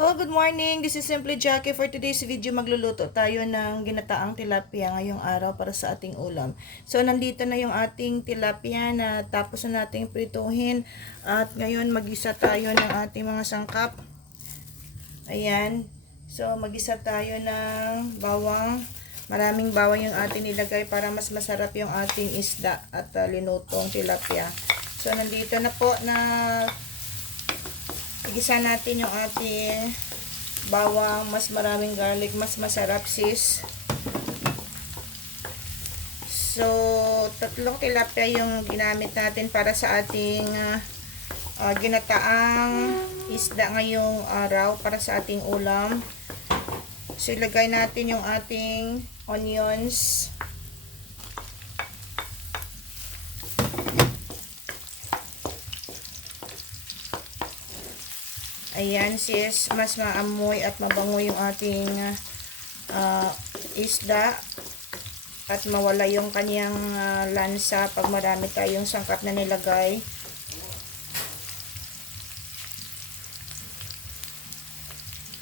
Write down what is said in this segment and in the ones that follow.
Hello, good morning. This is Simply Jackie. For today's video, magluluto tayo ng ginataang tilapia ngayong araw para sa ating ulam. So, nandito na yung ating tilapia na tapos na nating prituhin. At ngayon, magisa tayo ng ating mga sangkap. Ayan. So, magisa tayo ng bawang. Maraming bawang yung ating nilagay para mas masarap yung ating isda at uh, linutong tilapia. So, nandito na po na Igisa natin yung ating bawang, mas maraming garlic, mas masarap sis. So, tatlong tilapia yung ginamit natin para sa ating uh, uh, ginataang isda ngayong araw para sa ating ulam. So, ilagay natin yung ating onions. Ayan sis, mas maamoy at mabango yung ating uh, isda at mawala yung kanyang uh, lansa pag marami tayong sangkap na nilagay.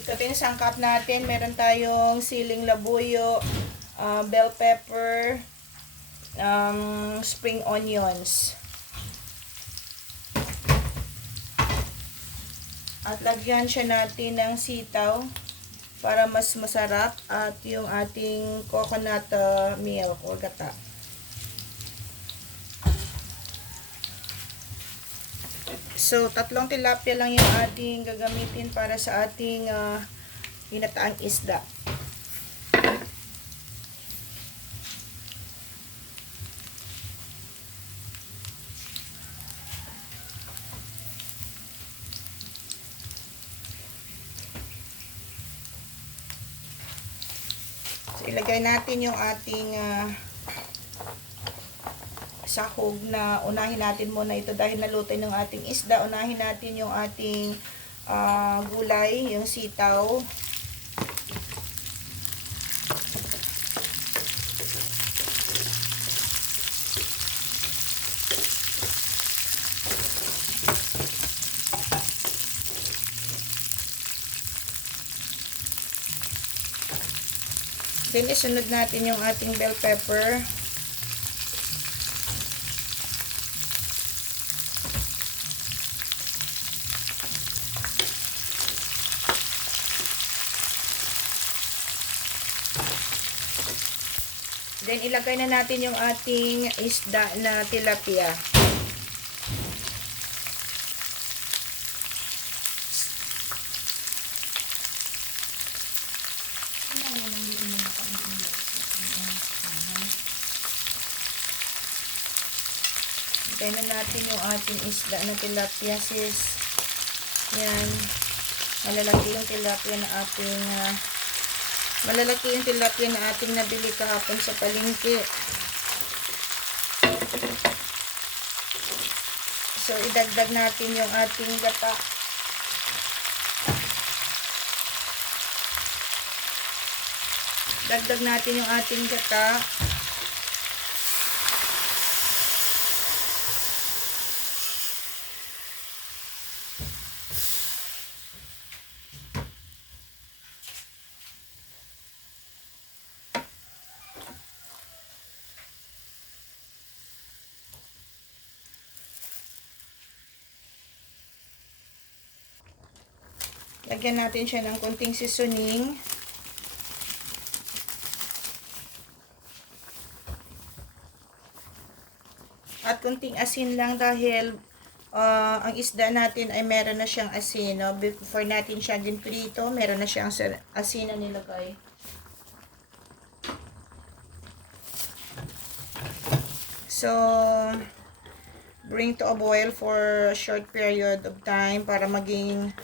Ito yung sangkap natin. Meron tayong siling labuyo, uh, bell pepper, um, spring onions. At lagyan siya natin ng sitaw para mas masarap at yung ating coconut uh, milk or gata. So, tatlong tilapia lang yung ating gagamitin para sa ating uh, ginataang isda. Ilagay natin yung ating uh, sahog na unahin natin muna ito dahil naluto ng ating isda. Unahin natin yung ating uh, gulay, yung sitaw. Then, isunod natin yung ating bell pepper. Then, ilagay na natin yung ating isda na tilapia. Na natin yung ating isda na tilapia sis. Yan. Malalaki yung tilapia na ating uh, malalaki yung tilapia na ating nabili kahapon sa palengke. So, idagdag natin yung ating gata. Dagdag natin yung ating gata. Lagyan natin siya ng konting seasoning. At konting asin lang dahil uh, ang isda natin ay meron na siyang asin. No? Before natin siya din prito, meron na siyang asin na nilagay. So, bring to a boil for a short period of time para maging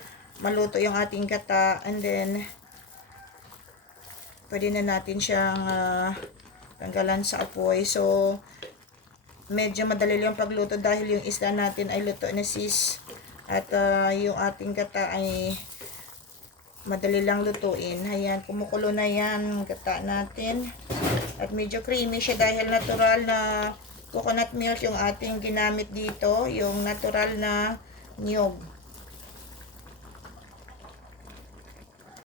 maluto yung ating gata and then pwede na natin siyang uh, tanggalan sa apoy. So medyo madali lang pagluto dahil yung isda natin ay luto na sis. At uh, yung ating gata ay madali lang lutuin. Ayan kumukulo na yan gata natin. At medyo creamy siya dahil natural na coconut milk yung ating ginamit dito yung natural na niyog